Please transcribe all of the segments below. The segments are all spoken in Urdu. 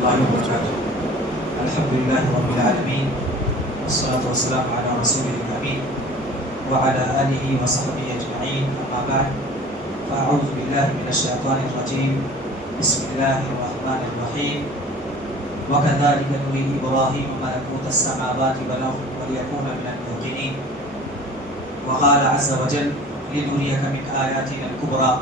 الله وبركاته. الحمد لله رب العالمين والصلاة والسلام على رسوله الأمين وعلى آله وصحبه أجمعين. أما بعد فأعوذ بالله من الشيطان الرجيم. بسم الله الرحمن الرحيم. وكذلك نري إبراهيم ملكوت السماوات والأرض وليكون من الموقنين. وقال عز وجل لنريك من آياتنا الكبرى.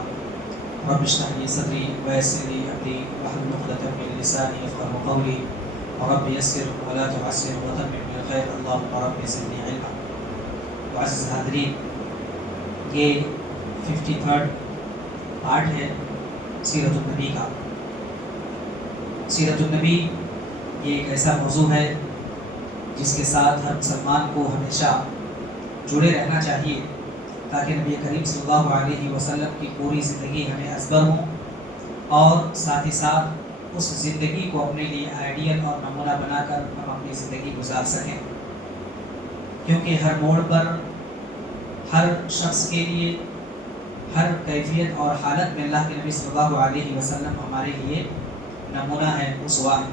رب اشرح لي صدري ويسر لي أمري واحلل عقدة من لساني يفقهوا قولي. رب يسر ولا تعسر وتمم بالخير. اللهم رب زدني علما. معزز حاضرین، یہ 53rd پارٹ ہے سیرت النبی کا. سیرت النبی یہ ایک ایسا موضوع ہے جس کے ساتھ ہر مسلمان کو ہمیشہ جڑے رہنا چاہیے تاکہ نبی کریم صلی اللہ علیہ وسلم کی پوری زندگی ہمیں ازبر ہو اور ساتھ ہی ساتھ اس زندگی کو اپنے لیے آئیڈیل اور نمونہ بنا کر ہم اپنی زندگی گزار سکیں. کیونکہ ہر موڑ پر ہر شخص کے لیے ہر کیفیت اور حالت میں اللہ کے نبی صلی اللہ علیہ وسلم ہمارے لیے نمونہ ہے، اسوہ ہے.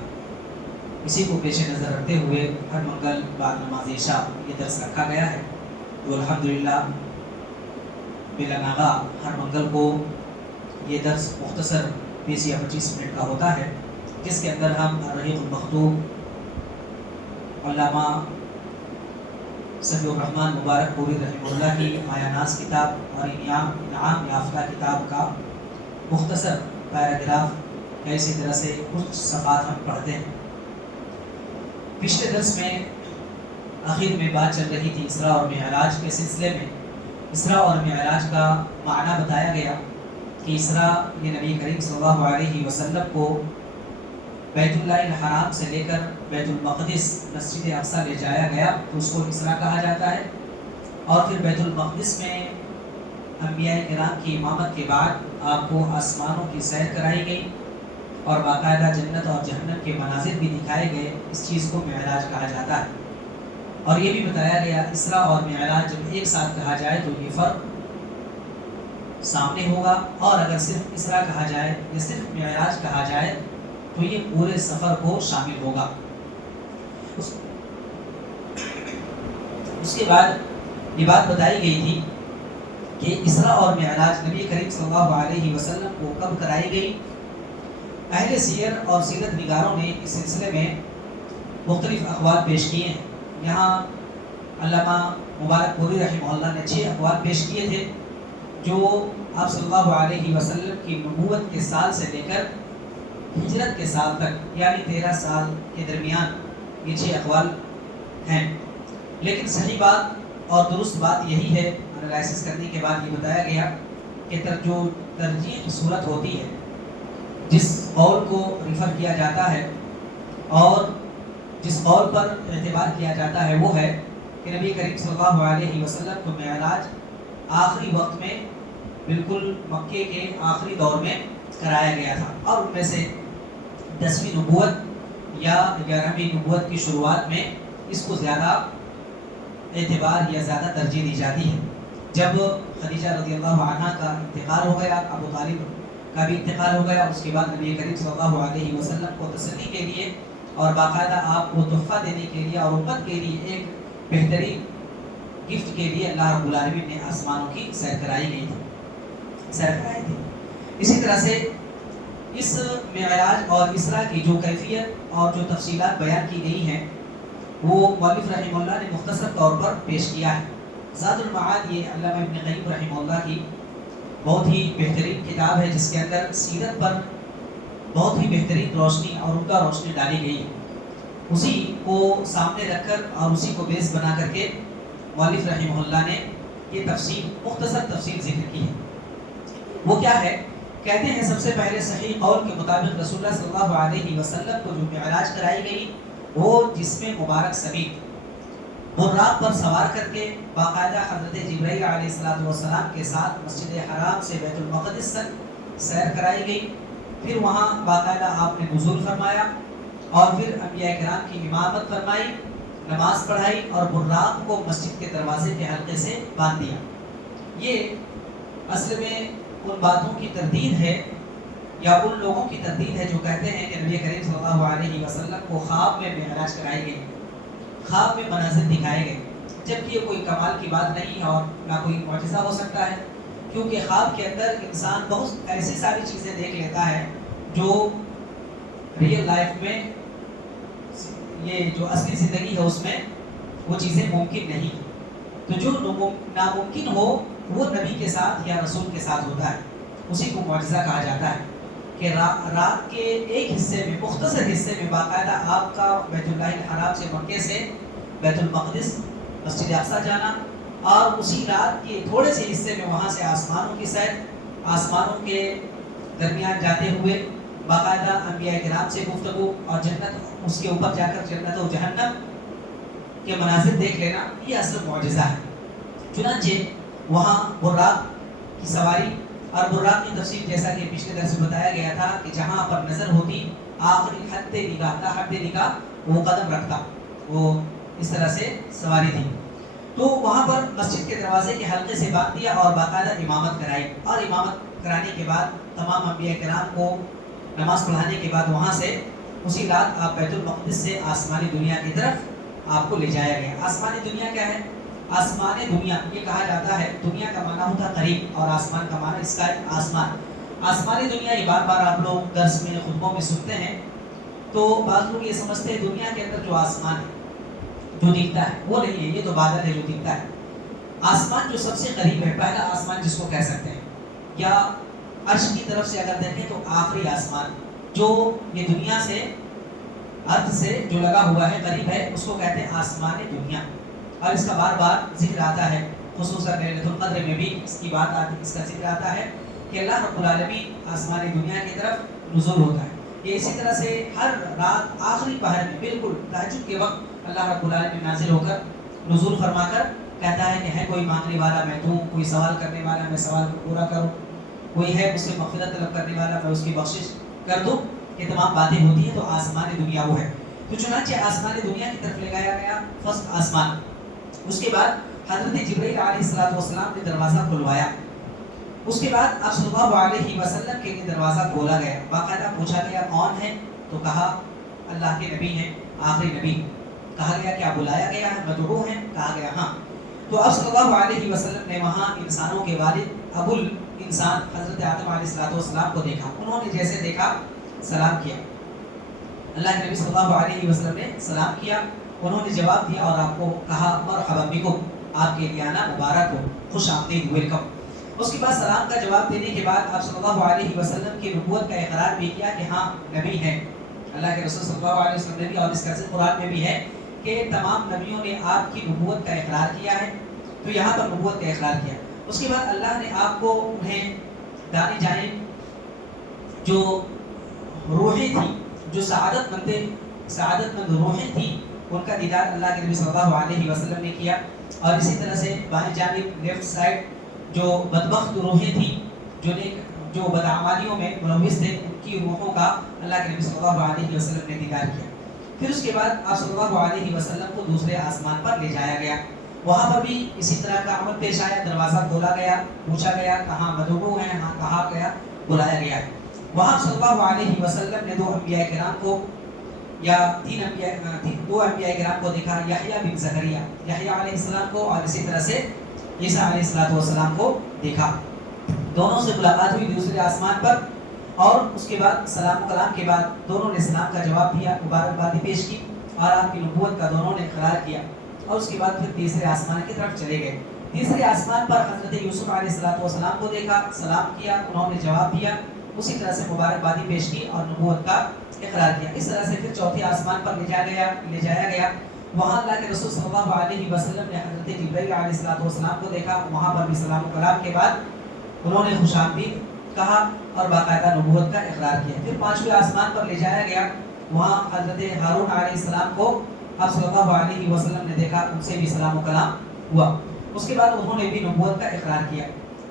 اسی کو پیش نظر رکھتے ہوئے ہر منگل بعد نماز عشاء یہ درس رکھا گیا ہے جو الحمدللہ بلا ناغہ ہر منگل کو یہ درس مختصر 20 یا 25 منٹ کا ہوتا ہے، جس کے اندر ہم الرحیق المختوم علامہ صفی الرحمن مبارک پوری رحمہ اللہ کی مایہ ناز کتاب اور انعام یافتہ کتاب کا مختصر پیراگراف ایسی طرح سے کچھ صفحات ہم پڑھتے ہیں. پچھلے درس میں آخر میں بات چل رہی تھی اسراء اور معراج کے سلسلے میں. اسراء اور معراج کا معنی بتایا گیا کہ اسراء یہ نبی کریم صلی اللہ علیہ وسلم کو بیت اللہ الحرام سے لے کر بیت المقدس مسجد اقصی لے جایا گیا تو اس کو اسراء کہا جاتا ہے. اور پھر بیت المقدس میں انبیاء کرام کی امامت کے بعد آپ کو آسمانوں کی سیر کرائی گئی اور باقاعدہ جنت اور جہنم کے مناظر بھی دکھائے گئے. اس چیز کو معراج کہا جاتا ہے. اور یہ بھی بتایا گیا اسراء اور معراج جب ایک ساتھ کہا جائے تو یہ فرق سامنے ہوگا، اور اگر صرف اسراء کہا جائے یا صرف معراج کہا جائے تو یہ پورے سفر کو شامل ہوگا. اس کے بعد یہ بات بتائی گئی تھی کہ اسراء اور معراج نبی کریم صلی اللہ علیہ وسلم کو کب کرائی گئی. اہل سیر اور سیرت نگاروں نے اس سلسلے میں مختلف اقوال پیش کیے ہیں. یہاں علامہ مبارک پوری رحمہ اللہ نے 6 اقوال پیش کیے تھے جو آپ صلی اللہ علیہ وسلم کی نبوت کے سال سے لے کر ہجرت کے سال تک یعنی 13 سال کے درمیان یہ 6 اقوال ہیں. لیکن صحیح بات اور درست بات یہی ہے، انالائسس کرنے کے بعد یہ بتایا گیا کہ جو ترجیح صورت ہوتی ہے، جس قول کو ریفر کیا جاتا ہے اور جس قول پر اعتبار کیا جاتا ہے وہ ہے کہ نبی کریم صلی اللہ علیہ وسلم کو معراج آخری وقت میں بالکل مکے کے آخری دور میں کرایا گیا تھا، اور ان میں سے 10ویں نبوت یا 11ویں نبوت کی شروعات میں اس کو زیادہ اعتبار یا زیادہ ترجیح دی جاتی ہے. جب خدیجہ رضی اللہ عنہ کا انتقال ہو گیا، ابو طالب کا بھی انتقال ہو گیا، اس کے بعد نبی کریم صلی اللہ علیہ وسلم کو تسلی کے لیے اور باقاعدہ آپ کو تحفہ دینے کے لیے اور امت کے لیے ایک بہترین گفٹ کے لیے اللہ رب العالمین نے آسمانوں کی سیر کرائی تھی. اسی طرح سے اس معراج اور اسراء کی جو کیفیت اور جو تفصیلات بیان کی گئی ہیں وہ مؤلف رحمہ اللہ نے مختصر طور پر پیش کیا ہے. زاد المعاد یہ علامہ ابن قیم رحمہ اللہ کی بہت ہی بہترین کتاب ہے جس کے اندر سیرت پر بہت ہی بہترین روشنی اور عمدہ روشنی ڈالی گئی ہے. اسی کو سامنے رکھ کر اور اسی کو بیس بنا کر کے مؤلف رحمہ اللہ نے یہ مختصر تفصیل ذکر کی ہے. وہ کیا ہے؟ کہتے ہیں سب سے پہلے صحیح قول کے مطابق رسول اللہ صلی اللہ علیہ وسلم کو جو معراج کرائی گئی وہ جسم مبارک سمیت براق پر سوار کر کے باقاعدہ حضرت جبرائیل علیہ السلام کے ساتھ مسجد حرام سے بیت المقدس تک سیر کرائی گئی. پھر وہاں باقاعدہ آپ نے نزول فرمایا اور پھر انبیاء کرام کی امامت فرمائی، نماز پڑھائی اور براق کو مسجد کے دروازے کے حلقے سے باندھ دیا. یہ اصل میں ان باتوں کی تردید ہے یا ان لوگوں کی تردید ہے جو کہتے ہیں کہ نبی کریم صلی اللہ علیہ وسلم کو خواب میں معراج کرائی گئی، خواب میں مناظر دکھائے گئے، جبکہ یہ کوئی کمال کی بات نہیں ہے اور نہ کوئی معجزہ ہو سکتا ہے، کیونکہ خواب کے اندر انسان بہت ایسی ساری چیزیں دیکھ لیتا ہے جو ریئل لائف میں، یہ جو اصلی زندگی ہے اس میں وہ چیزیں ممکن نہیں۔ تو جو ناممکن ہو وہ نبی کے ساتھ یا رسول کے ساتھ ہوتا ہے، اسی کو معجزہ کہا جاتا ہے کہ رات کے ایک حصے میں، مختصر حصے میں باقاعدہ آپ کا بیت اللہ الحرام سے مکے سے بیت المقدس مسجد اقصیٰ جانا، اور اسی رات کے تھوڑے سے حصے میں وہاں سے آسمانوں کی سیر، آسمانوں کے درمیان جاتے ہوئے باقاعدہ انبیاء کرام سے گفتگو، اور جنت، اس کے اوپر جا کر جنت و جہنم کے مناظر دیکھ لینا، یہ اصل معجزہ ہے۔ چنانچہ وہاں براق کی سواری، اور براق کی تفصیل جیسا کہ پچھلے درس میں بتایا گیا تھا کہ جہاں پر نظر ہوتی آخری حد نگاہ تھا، حد نگاہ وہ قدم رکھتا، وہ اس طرح سے سواری تھی۔ تو وہاں پر مسجد کے دروازے کے حلقے سے باندھ دیا اور باقاعدہ امامت کرائی، اور امامت کرانے کے بعد تمام انبیاء کرام کو نماز پڑھانے کے بعد وہاں سے اسی رات آپ بیت المقدس سے آسمانی دنیا کی طرف آپ کو لے جایا گیا۔ آسمانی دنیا کیا ہے؟ آسمان دنیا یہ کہا جاتا ہے، دنیا کا معنی ہوتا قریب، اور آسمان کا معنی اس کا آسمان۔ آسمانی دنیا یہ بار بار آپ لوگ درس میں، خطبوں میں سنتے ہیں، تو بعض لوگ یہ سمجھتے ہیں دنیا کے اندر جو آسمان ہے جو دکھتا ہے وہ نہیں ہے، یہ تو بادل ہے جو دکھتا ہے۔ آسمان جو سب سے قریب ہے، پہلا آسمان جس کو کہہ سکتے ہیں، یا عرش کی طرف سے اگر دیکھیں تو آخری آسمان جو یہ دنیا سے، ارتھ سے جو لگا ہوا ہے، قریب ہے، اس کو کہتے ہیں آسمان دنیا۔ اور اس کا بار بار ذکر آتا ہے، خصوصاً لیلۃ القدر میں بھی اس کی بات آتی، اس کا ذکر آتا ہے کہ اللہ رب العالمین آسمان دنیا کی طرف نزول ہوتا ہے۔ یہ اسی طرح سے ہر رات آخری پہر میں، بالکل تہجد کے وقت، اللہ رب العالمین نازل ہو کر، نزول فرما کر کہتا ہے کہ ہے کوئی مانگنے والا میں دوں، کوئی سوال کرنے والا میں سوال کو پورا کروں، کوئی ہے مجھ سے مغفرت طلب کرنے والا میں اس کی بخشش کر دوں۔ یہ تمام باتیں ہوتی ہیں، تو آسمان دنیا وہ ہے۔ تو چنانچہ آسمان دنیا کی طرف لے گیا گیا، فرسٹ آسمان۔ اس کے بعد حضرت جبرائیل علیہ السلام نے دروازہ کھلوایا۔ اس کے بعد آپ صلی اللہ علیہ وسلم کے لیے دروازہ کھولا گیا، باقاعدہ پوچھا گیا کون ہے، تو کہا اللہ کے نبی ہیں، آخری نبی۔ کہا گیا کیا بلایا گیا ہے، مدعو ہیں، کہا گیا ہاں۔ تو آپ صلی اللہ علیہ وسلم نے وہاں انسانوں کے والد ابو الانسان حضرت آدم علیہ السلام کو دیکھا۔ انہوں نے جیسے دیکھا سلام کیا، اللہ کے نبی صلی اللہ علیہ وسلم نے سلام کیا، انہوں نے جواب دیا اور آپ کو کہا مرحبا بکم، آپ کے لیے آنا مبارک ہو، خوش آمدید، ویلکم۔ اس کے بعد سلام کا جواب دینے کے بعد آپ صلی اللہ علیہ وسلم کی نبوت کا اقرار بھی کیا کہ ہاں نبی ہیں، اللہ کے رسول صلی اللہ علیہ وسلم نے بھی، اور اس کا ذکر قرآن میں بھی ہے کہ تمام نبیوں نے آپ کی نبوت کا اقرار کیا ہے، تو یہاں پر نبوت کا اقرار کیا۔ اس کے بعد اللہ نے آپ کو انہیں دانی جانب جو روحیں تھیں، جو سعادت مند روحیں تھیں، ان کا دیدار اللہ کے نبی صلی اللہ علیہ وسلم نے کیا۔ اور اسی طرح سے بائیں جانب لیفٹ سائڈ جو بدبخت روحیں تھیں، جو بدعمالیوں میں ملوث تھے، ان کی روحوں کا اللہ کے نبی صلی اللہ علیہ وسلم نے دیدار کیا۔ پھر اس کے بعد آپ صلی اللہ علیہ وسلم کو دوسرے آسمان پر لے جایا گیا، وہاں پر بھی اسی طرح کا عمل پیش آیا، دروازہ کھولا گیا، پوچھا گیا کہاں مدعو ہیں، ہاں کہا گیا بلایا گیا۔ وہاں صلی اللہ علیہ وسلم نے دو انبیاء کرام کو، یا دو انبیاء کرام کو دیکھا، یحییٰ بن زکریا، یحییٰ علیہ السلام کو، اور اسی طرح سے عیسیٰ علیہ السلام کو دیکھا۔ دونوں سے ملاقات ہوئی دوسرے آسمان پر، اور اس کے بعد سلام و کلام کے بعد دونوں نے سلام کا جواب دیا، مبارکبادی پیش کی، اور آپ کی نبوت کا دونوں نے اقرار کیا۔ اور اس کے بعد پھر تیسرے آسمان کی طرف چلے گئے۔ تیسرے آسمان پر حضرت یوسف علیہ السلام کو دیکھا، سلام کیا، انہوں نے جواب دیا، اسی طرح سے مبارکبادی پیش کی اور نبوت کا اقرار کیا۔ اس طرح سے پھر چوتھے آسمان پر لے جایا گیا، وہاں اللہ کے رسول صلی اللہ علیہ وسلم نے حضرت جبرائیل علیہ السلام کو دیکھا، وہاں پر بھی سلام و کلام کے بعد انہوں نے خوش آمدید کہا اور باقاعدہ نبوت کا اقرار کیا۔ پھر پانچویں آسمان پر لے جایا گیا، وہاں حضرت ہارون علیہ السلام کو آپ صلی اللہ علیہ وسلم نے دیکھا، ان سے بھی سلام و کلام ہوا۔ اس کے بعد انہوں نے بھی نبوت کا اقرار کیا۔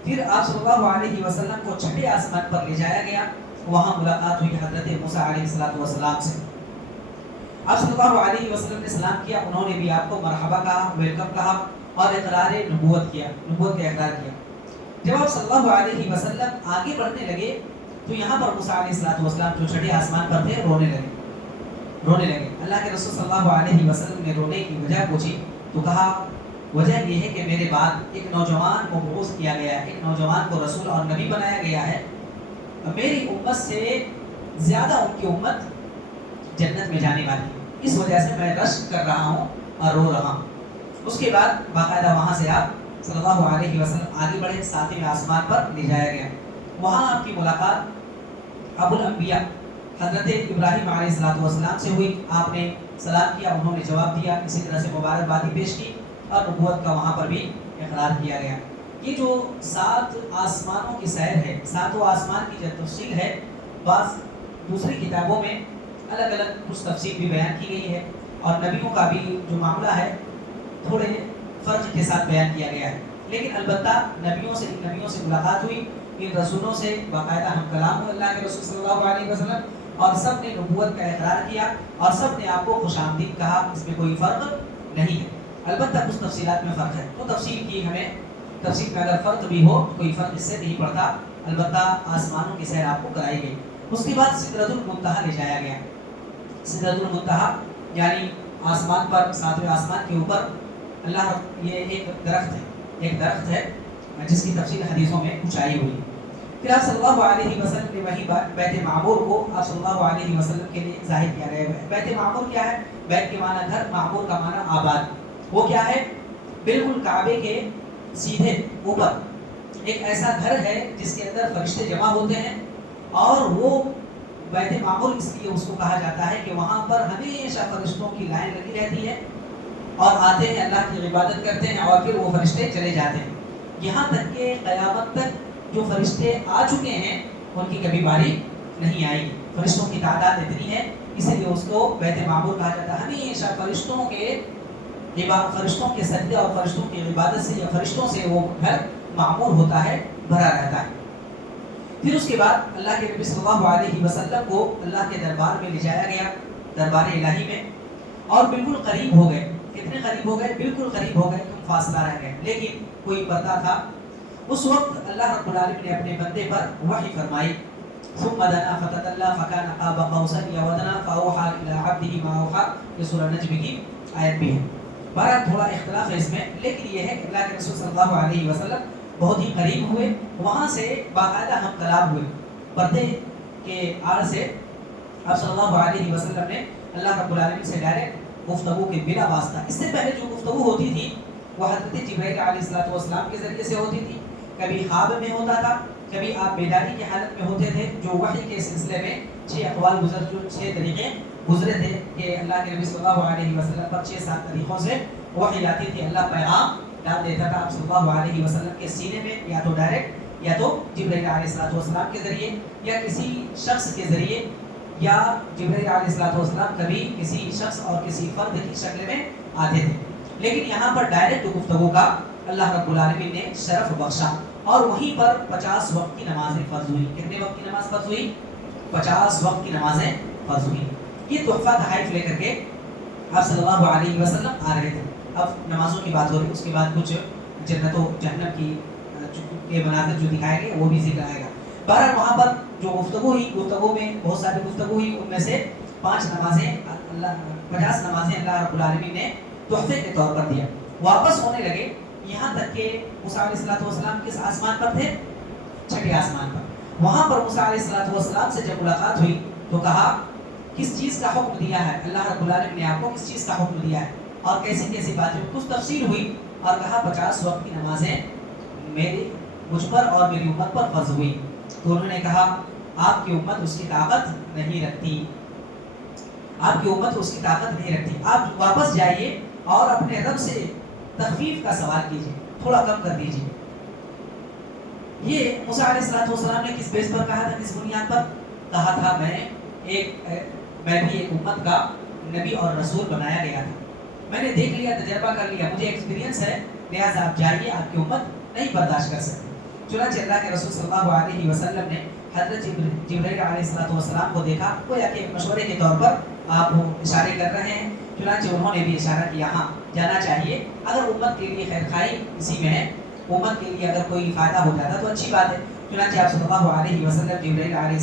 پھر آپ صلی اللہ علیہ وسلم کو چھٹے آسمان پر لے جایا گیا، وہاں ملاقات ہوئی حضرت موسیٰ علیہ السلام سے۔ آپ صلی اللہ علیہ وسلم نے سلام کیا، انہوں نے بھی آپ کو مرحبا کہا، ویلکم کہا، اور اقرار نبوت کیا، نبوت کا اقرار کیا۔ جب آپ صلی اللہ علیہ وسلم آگے بڑھنے لگے تو یہاں پر موسیٰ علیہ السلام جو چھٹے آسمان پر تھے رونے لگے. اللہ کے رسول صلی اللہ علیہ وسلم نے رونے کی وجہ پوچھی تو کہا وجہ یہ ہے کہ میرے بعد ایک نوجوان کو مبعوث کیا گیا ہے, ایک نوجوان کو رسول اور نبی بنایا گیا ہے, میری امت سے زیادہ ان کی امت جنت میں جانے والی ہے, اس وجہ سے میں رشک کر رہا ہوں اور رو رہا ہوں. اس کے بعد باقاعدہ وہاں سے آپ صلی اللہ علیہ وسلم آگے بڑھے, 7ویں آسمان پر لے جایا گیا. وہاں آپ کی ملاقات ابو الانبیاء حضرت ابراہیم علیہ السلام سے ہوئی. آپ نے سلام کیا, انہوں نے جواب دیا, اسی طرح سے مبارکبادی پیش کی اور نبوت کا وہاں پر بھی اقرار کیا گیا. یہ جو 7 آسمانوں کی سیر ہے, 7 آسمان کی جو تفصیل ہے, بعض دوسری کتابوں میں الگ الگ کچھ تفصیل بھی بیان کی گئی ہے, اور نبیوں کا بھی جو معاملہ ہے تھوڑے فرق کے ساتھ بیان کیا گیا ہے. لیکن البتہ نبیوں سے ملاقات ہوئی, ان رسولوں سے باقاعدہ ہم کلام ہوئے اللہ کے رسول صلی اللہ علیہ وسلم, اور سب نے نبوت کا اقرار کیا اور سب نے آپ کو خوش آمدید کہا. اس میں کوئی فرق نہیں ہے, البتہ کچھ تفصیلات میں فرق ہے. تو تفصیل کی ہمیں تفصیل میں اگر فرق بھی ہو کوئی فرق اس سے نہیں پڑتا, البتہ آسمانوں کی سیر آپ کو کرائی گئی. اس کے بعد سدرۃ المنتہا لے جایا گیا. سدرۃ المنتہا یعنی آسمان پر 7ویں آسمان کے اوپر اللہ, یہ ایک درخت ہے جس کی تفصیل حدیثوں میں کچھ آئی ہوئی. پھر آپ صلی اللہ علیہ وسلم نے وہی بیت معمور کو آپ صلی اللہ علیہ وسلم کے لیے ظاہر کیا گیا ہے. بیت معمور کیا ہے؟ بیت کے معنی گھر, معمور کا معنی آباد. وہ کیا ہے؟ بالکل کعبے کے سیدھے اوپر ایک ایسا گھر ہے جس کے اندر فرشتے جمع ہوتے ہیں, اور وہ بیت معمور اس لیے اس کو کہا جاتا ہے کہ وہاں پر ہمیشہ فرشتوں کی لائن لگی رہتی ہے, اور آتے ہیں اللہ کی عبادت کرتے ہیں اور پھر وہ فرشتے چلے جاتے ہیں. یہاں تک کہ قیامت تک جو فرشتے آ چکے ہیں ان کی کبھی باری نہیں آئی. فرشتوں کی تعداد اتنی ہے اس لیے اس کو بیت معمور کہا جاتا ہے. ہمیشہ فرشتوں کے سجدے اور فرشتوں کی عبادت سے یا فرشتوں سے وہ گھر معمور ہوتا ہے, بھرا رہتا ہے. پھر اس کے بعد اللہ کے نبی صلی اللہ علیہ وسلم کو اللہ کے دربار میں لے جایا گیا, دربار الہی میں, اور بالکل قریب ہو گئے. کتنے قریب ہو گئے؟ بالکل قریب ہو گئے, کم فاصلہ رہ گئے. لیکن کوئی پردہ تھا. اس وقت اللہ رب العالمین نے اپنے بندے پر وحی فرمائی, ثم دنا فتدلى فكان قاب قوسين او ادنى فاوحى الى عبده ما اوحى. یہ سورہ نجم کی آیت بھی ہے. بہرحال تھوڑا اختلاف ہے اس میں, لیکن یہ ہے کہ اللہ کے رسول صلی اللہ علیہ وسلم بہت ہی قریب ہوئے. وہاں سے باقاعدہ ہم کلام ہوئے, پردے کے آڑ سے آپ صلی اللہ علیہ وسلم نے اللہ رب العالمین سے ڈائریکٹ گفتگو کے بلا واسطہ. اس سے پہلے جو گفتگو ہوتی تھی وہ حضرت جبرائیل علیہ السلام کے ذریعے سے ہوتی تھی. کبھی خواب میں ہوتا تھا, کبھی آپ بیداری کی حالت میں ہوتے تھے. جو وحی کے سلسلے میں 6 اقوال 6 طریقے گزرے تھے کہ اللہ کے نبی صلی اللہ علیہ وسلم پر 6-7 طریقوں سے وحی آتی تھی. اللہ پیغام ڈال دیتا تھا آپ صلی اللہ علیہ وسلم کے سینے میں, یا تو ڈائریکٹ, یا تو جبرائیل علیہ السلام کے ذریعے, یا کسی شخص کے ذریعے, یا جبرائیل علیہ السلام کبھی کسی شخص اور کسی فرد کی شکل میں آتے تھے. لیکن یہاں پر ڈائریکٹ گفتگو کا اللہ رب العالمین نے شرف بخشا, اور وہیں پر 50 وقت کی نمازیں فرض ہوئی. کتنے وقت کی نماز فرض ہوئی؟ 50 وقت کی نمازیں فرض ہوئی. یہ تحفہ تحائف لے کر کے آپ صلی اللہ علیہ وسلم آ رہے تھے. اب نمازوں کی بات ہو رہی ہے, اس کے بعد کچھ جنت و جہنم کی کے مناظر جو دکھائے گئے وہ بھی ذکر آئے گا. بہرحال وہاں پر جو گفتگو ہوئی, گفتگو میں بہت ساری گفتگو ہوئی, ان میں سے 50 نمازیں اللہ رب العالمین نے تحفے کے طور پر دیا. واپس ہونے لگے, یہاں تک کہ موسیٰ علیہ السلام کس آسمان پر تھے؟ 6 آسمان پر. وہاں پر موسیٰ علیہ السلام سے جب ملاقات ہوئی تو کہا کس چیز کا حکم دیا ہے اللہ رب العالمین نے آپ کو, کس چیز کا حکم دیا ہے, اور کیسی کیسی باتیں. کچھ تفصیل ہوئی اور کہا 50 وقت کی نمازیں مجھ پر اور میری امت پر فرض ہوئی. تو انہوں نے کہا آپ کی امت اس کی طاقت نہیں رکھتی, آپ کی امت اس کی طاقت نہیں رکھتی. آپ واپس جائیے اور اپنے رب سے تخفیف کا سوال کیجیے, تھوڑا کم کر دیجیے. یہ موسیٰ علیہ السلام نے کس بیس پر کہا تھا, کس بنیاد پر کہا تھا؟ میں بھی ایک امت کا نبی اور رسول بنایا گیا تھا, میں نے دیکھ لیا, تجربہ کر لیا, مجھے ایکسپیرینس ہے, لہٰذا آپ جائیے, آپ کی امت نہیں برداشت کر سکتی. چنانچہ اللہ کے رسول صلی اللہ علیہ وسلم نے حضرت جبرائیل علیہ السلام کو دیکھا, وہ یا کہ مشورے کے طور پر آپ اشارے کر رہے ہیں. چنانچہ انہوں نے بھی اشارہ کیا ہاں جانا چاہیے, اگر امت کے لیے خیر خواہی اسی میں ہے, امت کے لیے اگر کوئی فائدہ ہو جاتا تو اچھی بات ہے. چنانچہ آپ صلی اللہ علیہ وسلم جبرائیل علیہ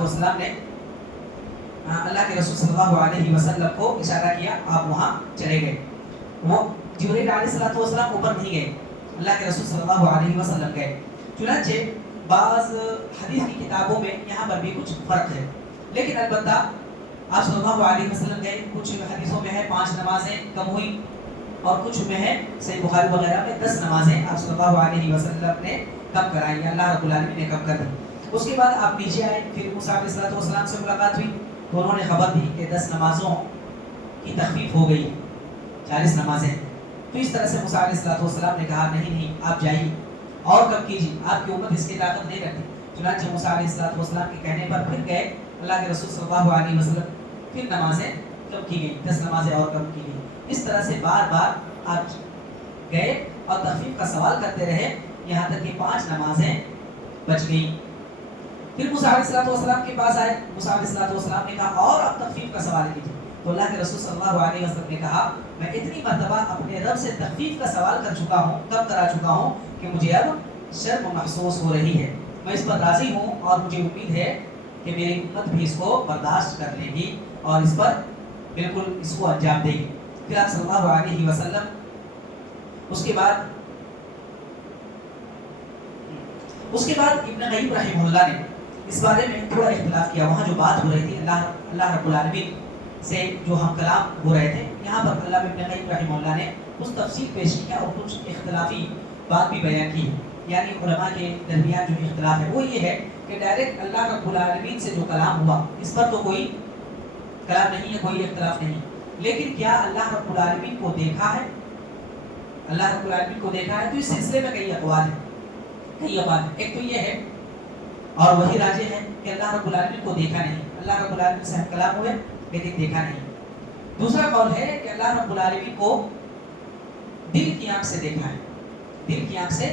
السلام نے اللہ کے رسول صلی اللہ علیہ وسلم کو اشارہ کیا، آپ وہاں چلے گئے. وہ جبرائیل علیہ السلام اوپر نہیں گئے، اللہ کے رسول صلی اللہ علیہ وسلم گئے. چنانچہ بعض حدیث کی کتابوں میں یہاں پر بھی کچھ فرق ہے، لیکن البتہ آپ صلی اللہ علیہ وسلم گئے. کچھ حدیثوں میں ہے 5 نمازیں کم ہوئی، اور کچھ میں ہے صحیح بخاری وغیرہ میں 10 نمازیں آپ صلی اللہ علیہ وسلم نے کم کرائی، اللہ رب العالمین نے کم کر دی. اس کے بعد آپ نیچے آئے، پھر موسیٰ علیہ السلام سے ملاقات ہوئی تو انہوں نے خبر دی کہ 10 نمازوں کی تخفیف ہو گئی، 40 نمازیں. تو اس طرح سے موسیٰ علیہ السلام نے کہا نہیں آپ جائیے اور کم کیجیے، آپ کی امت اس کی طاقت نہیں رکھتی. چنانچہ موسیٰ علیہ السلام کے کہنے پر پھر گئے، اللہ کے رسول صلی اللہ علیہ وسلم پھر نمازیں کم کی گئی، 10 نمازیں اور کم کی گئی. اس طرح سے بار بار آپ گئے اور تخفیف کا سوال کرتے رہے، یہاں تک کہ 5 نمازیں بچ گئیں. پھر موسیٰ علیہ السلام کے پاس آئے، موسیٰ علیہ السلام نے کہا اور اب تخفیف کا سوال کیجیے. تو اللہ کے رسول صلی اللہ علیہ وسلم نے کہا میں اتنی مرتبہ اپنے رب سے تخفیف کا سوال کر چکا ہوں، کم کرا چکا ہوں کہ مجھے اب شرم محسوس ہو رہی ہے. میں اس پر راضی ہوں اور مجھے امید ہے کہ میری امت بھی اس کو برداشت کر لے گی اور اس پر بالکل اس کو انجام دے گی. پھر آپ صلی اللہ علیہ وسلم اس کے بعد ابن قیم رحمہ اللہ نے اس بارے میں تھوڑا اختلاف کیا. وہاں جو بات ہو رہی تھی اللہ رب العالمین سے جو ہم کلام ہو رہے تھے، یہاں پر اللہ ابن قیم رحمہ اللہ نے کچھ تفصیل پیش کیا اور کچھ اختلافی بات بھی بیان کی. یعنی علماء کے درمیان جو اختلاف ہے وہ یہ ہے کہ ڈائریکٹ اللہ رب العالمین سے جو کلام ہوا اس پر تو کوئی کلام نہیں ہے، کوئی اختلاف نہیں. لیکن کیا اللہ رب العالمین کو دیکھا ہے؟ اللہ رب العالمین کو دیکھا ہے تو اس سلسلے میں کئی اقوال ہیں. ایک تو یہ ہے اور وہی راجح ہے کہ اللہ رب العالمین کو دیکھا نہیں، اللہ رب العالمین سے ہم کلام ہوئے لیکن دیکھا نہیں. دوسرا قول ہے کہ اللہ رب العالمین کو دل کی آنکھ سے دیکھا ہے، دل کی آنکھ سے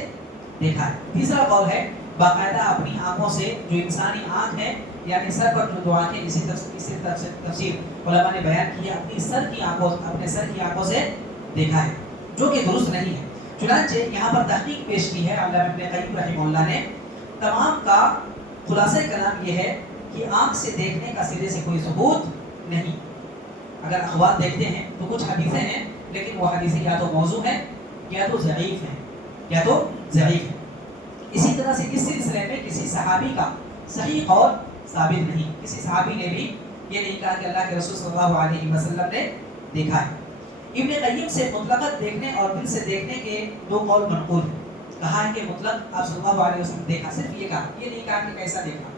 دیکھا ہے. تیسرا قول ہے باقاعدہ اپنی آنکھوں سے، جو انسانی آنکھ ہے یعنی سر پر جو آنکھیں، اسی تفسیر علماء نے بیان کی ہے، اپنے سر کی آنکھوں سے دیکھا ہے، جو کہ درست نہیں ہے. چنانچہ یہاں پر تحقیق پیش کی ہے علامہ ابن قیم رحمہ اللہ نے. تمام کا خلاصہ کلام یہ ہے کہ آنکھ سے دیکھنے کا سرے سے کوئی ثبوت نہیں. اگر اخبار دیکھتے ہیں تو کچھ حدیثیں ہیں لیکن وہ حدیثیں یا تو موضوع ہیں یا تو ضعیف ہیں. اسی طرح سے اس سلسلے میں کسی صحابی کا صحیح قول ثابت نہیں. کسی صحابی نے بھی یہ نہیں کہا کہ اللہ کے رسول صلی اللہ علیہ وسلم نے دیکھا ہے. ابن قیم سے مطلقاً دیکھنے اور دل سے دیکھنے کے 2 قول منقول ہیں. کہا ہے کہ مطلق آپ صلی اللہ علیہ وسلم دیکھا، صرف یہ کہا، یہ نہیں کہا کہ کیسا دیکھا.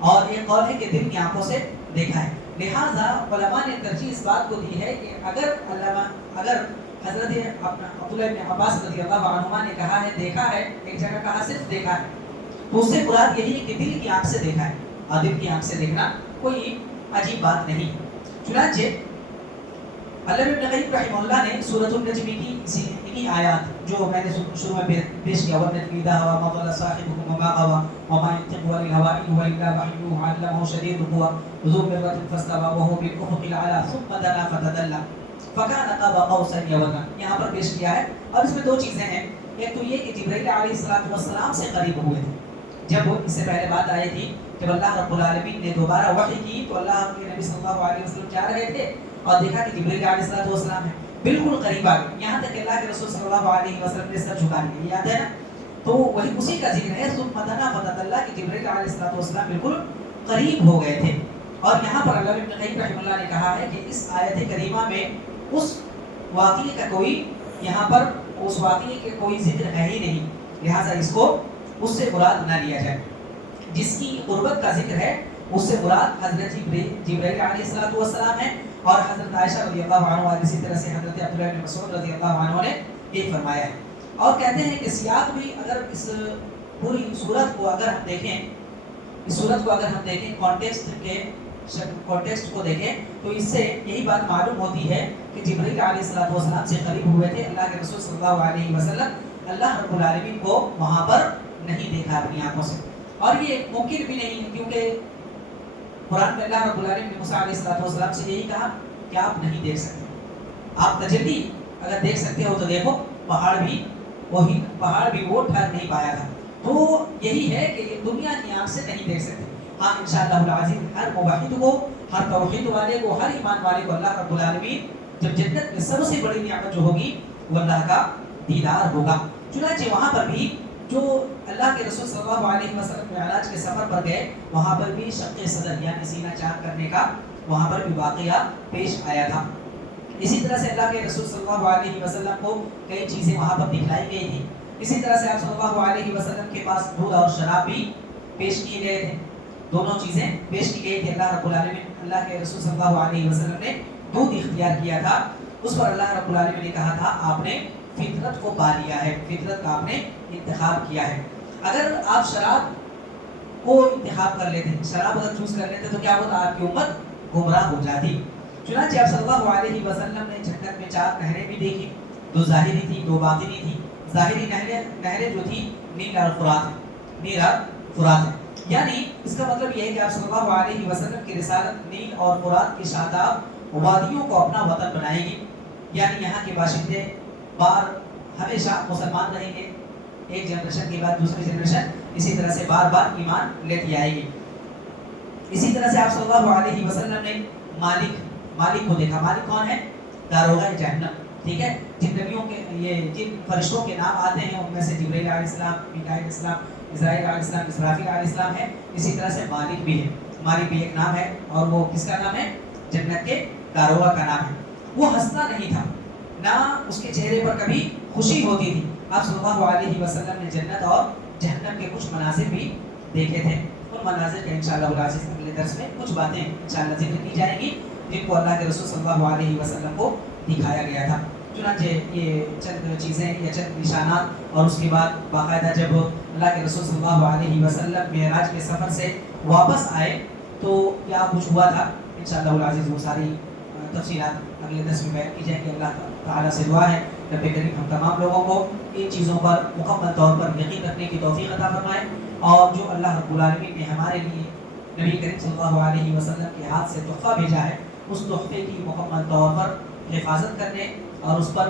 اور ایک قول ہے کہ دل کی آنکھوں سے دیکھا ہے. لہٰذا علماء نے ترجیح اس بات کو دی ہے کہ اگر حضرت عبداللہ بن عباس رضی اللہ عنہما نے کہا ہے دیکھا ہے، ایک جگہ کہا صرف دیکھا ہے، تو اس سے مراد یہی ہے کہ دل کی آنکھ سے دیکھا ہے. اور دل کی آنکھ سے دیکھنا کوئی عجیب بات نہیں. چنانچہ علامہ ابن قیم رحمہ اللہ نے سورۃ النجم کی انہی آیات جو میں نے شروع میں پیش کیا، وَالنَّجْمِ إِذَا هَوَىٰ مَا ضَلَّ صَاحِبُكُمْ وَمَا غَوَىٰ وَمَا يَنطِقُ عَنِ الْهَوَىٰ إِنْ هُوَ إِلَّا وَحْيٌ يُوحَىٰ عَلَّمَهُ شَدِيدُ الْقُوَىٰ ذُو مِرَّةٍ فَاسْتَوَىٰ وَهُوَ بِالْأُفُقِ الْأَعْلَىٰ ثُمَّ دَنَا فَتَدَلَّىٰ فَكَانَ قَابَ قَوْسَيْنِ أَوْ أَدْنَىٰ. یہاں پر پیش کیا ہے اور اس میں 2 چیزیں ہیں. ایک تو یہ کہ جبرائیل علیہ السلام سے قریب ہوئے تھے. جب اس سے پہلے بات آئی تھی جب اللہ رب العالمین نے دوبارہ وحی کی تو اللہ کے نبی صلی اللہ علیہ وسلم جا رہے تھے اور دیکھا کہ جبرائیل علیہ السلام ہے بالکل قریب آ گئے، یہاں تک کہ اللہ کے رسول صلی اللہ علیہ وسلم نے سر جھکا لیا. یاد ہے نا؟ تو وہی اسی کا ذکر ہے ثم دنا فتدلّىٰ کہ جبرائیل علیہ السلام بالکل قریب ہو گئے تھے. اور یہاں پر علامہ ابن قیم رحمہ اللہ نے کہا ہے کہ اس آیت کریمہ میں اس واقعے کا کوئی ذکر ہے ہی نہیں، لہٰذا اس کو اس سے مراد نہ لیا جائے. جس کی قربت کا ذکر ہے اس سے مراد حضرت جبرائیل علیہ السلام ہے اور حضرت عائشہ رضی اللہ عنہ اور اسی طرح سے حضرت عبداللہ بن مسعود رضی اللہ عنہ نے یہ فرمایا ہے. اور کہتے ہیں کہ سیاق بھی اگر اس پوری صورت کو اگر ہم دیکھیں کانٹیکسٹ کو دیکھیں تو اس سے یہی بات معلوم ہوتی ہے کہ جبرائیل علیہ السلام سے قریب ہوئے تھے اللہ کے رسول صلی اللہ علیہ وسلم. اللہ رب العالمین کو وہاں پر نہیں دیکھا اپنی آنکھوں سے، اور یہ ممکن بھی نہیں کیونکہ قرآن میں اللہ رب العالمین نے موسیٰ علیہ السلام سے یہی کہا کہ آپ نہیں دیکھ سکتے. آپ تجلی اگر دیکھ سکتے ہو تو دیکھو. پہاڑ بھی وہ ٹھہر نہیں پایا تھا. تو یہی ہے کہ یہ دنیا کی آنکھ سے نہیں دیکھ سکتے. ہاں انشاءاللہ العزیز ہر موحد کو، ہر توحید والے کو، ہر ایمان والے کو اللہ رب العالمین جب جنت میں سب سے بڑی نعمت جو ہوگی وہ اللہ کا دیدار ہوگا. چنانچہ وہاں پر بھی جو اللہ کے رسول صلی اللہ علیہ وسلم معراج کے سفر پر گئے وہاں پر بھی شق صدر یعنی سینہ چاک کرنے کا وہاں پر بھی واقعہ پیش آیا تھا. اسی طرح سے اللہ کے رسول صلی اللہ علیہ وسلم کو کئی چیزیں وہاں پر دکھلائی گئی تھی. اسی طرح سے آپ صلی اللہ علیہ وسلم کے پاس دودھ اور شراب بھی پیش کیے گئے تھے. دونوں چیزیں پیش کی گئی تھی. اللہ رب العالمین اللہ کے رسول صلی اللہ علیہ وسلم نے دودھ اختیار کیا تھا. اس پر اللہ رب العالمین نے کہا تھا آپ نے فطرت کو پا لیا ہے، فطرت کا آپ نے انتخاب کیا ہے. اگر آپ شراب کو انتخاب کر لیتے، شراب اگر چوز کر لیتے تو کیا ہوتا؟ آپ کی امت گمراہ ہو جاتی. چنانچہ آپ صلی اللہ علیہ وسلم نے جنت میں 4 نہریں بھی دیکھی، 2 ظاہری تھی 2 باطنی تھی. ظاہری نہریں جو تھی نیل اور فرات ہے، نیل اور فرات ہے. یعنی اس کا مطلب یہ ہے کہ آپ صلی اللہ علیہ وسلم کی رسالت نیل اور فرات کی شاداب وادیوں کو اپنا وطن بنائے گی. یعنی یہاں کے باشندے بار ہمیشہ مسلمان رہیں گے، ایک جنریشن کے بعد دوسری جنریشن اسی طرح سے بار بار ایمان لیتی آئے گی. اسی طرح سے آپ صلی اللہ علیہ وسلم نے مالک کو دیکھا. مالک کون ہے؟ داروغہ جہنم. ٹھیک ہے، جن نبیوں کے یہ جن فرشتوں کے نام آتے ہیں ان میں سے جبرائیل علیہ السلام، میکائیل علیہ السلام، اسرائیل علیہ السلام، اسرافیل علیہ السلام ہے. اسی طرح سے مالک بھی ہے. مالک بھی ایک نام ہے اور وہ کس کا نام ہے؟ جنت کے داروغہ کا نام ہے. وہ ہنستا نہیں تھا، نہ اس کے چہرے پر کبھی خوشی ہوتی تھی. آپ صلی اللہ علیہ وسلم نے جنت اور جہنم کے کچھ مناظر بھی دیکھے تھے. ان مناظر کے انشاءاللہ العزیز اگلے درس میں کچھ باتیں انشاءاللہ ذکر کی جائیں گی جن کو اللہ کے رسول صلی اللہ علیہ وسلم کو دکھایا گیا تھا. چنانچہ یہ چند چیزیں یا چند نشانات، اور اس کے بعد باقاعدہ جب اللہ کے رسول صلی اللہ علیہ وسلم معراج کے سفر سے واپس آئے تو کیا کچھ ہوا تھا انشاءاللہ العزیز وہ ساری تفصیلات اگلے درس میں بیان کی جائیں گی. اللہ تعالیٰ سے دعا ہے رب کریم ہم تمام لوگوں کو ان چیزوں پر مکمل طور پر یقین رکھنے کی توفیق عطا فرمائے، اور جو اللہ رب العالمین نے ہمارے لیے نبی کریم صلی اللہ علیہ وسلم کے ہاتھ سے تحفہ بھیجا ہے اس تحفے کی مکمل طور پر حفاظت کرنے اور اس پر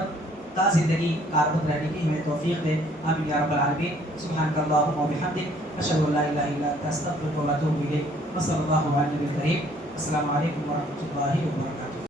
تا زندگی کاربند رہنے کی ہمیں توفیق دے. آمین یا رب العالمین. سبحانک اللہم و بحمدک، اشہد ان لا الہ الا انت، استغفرک و اتوب الیک. وصلی اللہ علی نبی الکریم. السلام علیکم ورحمۃ اللہ وبرکاتہ.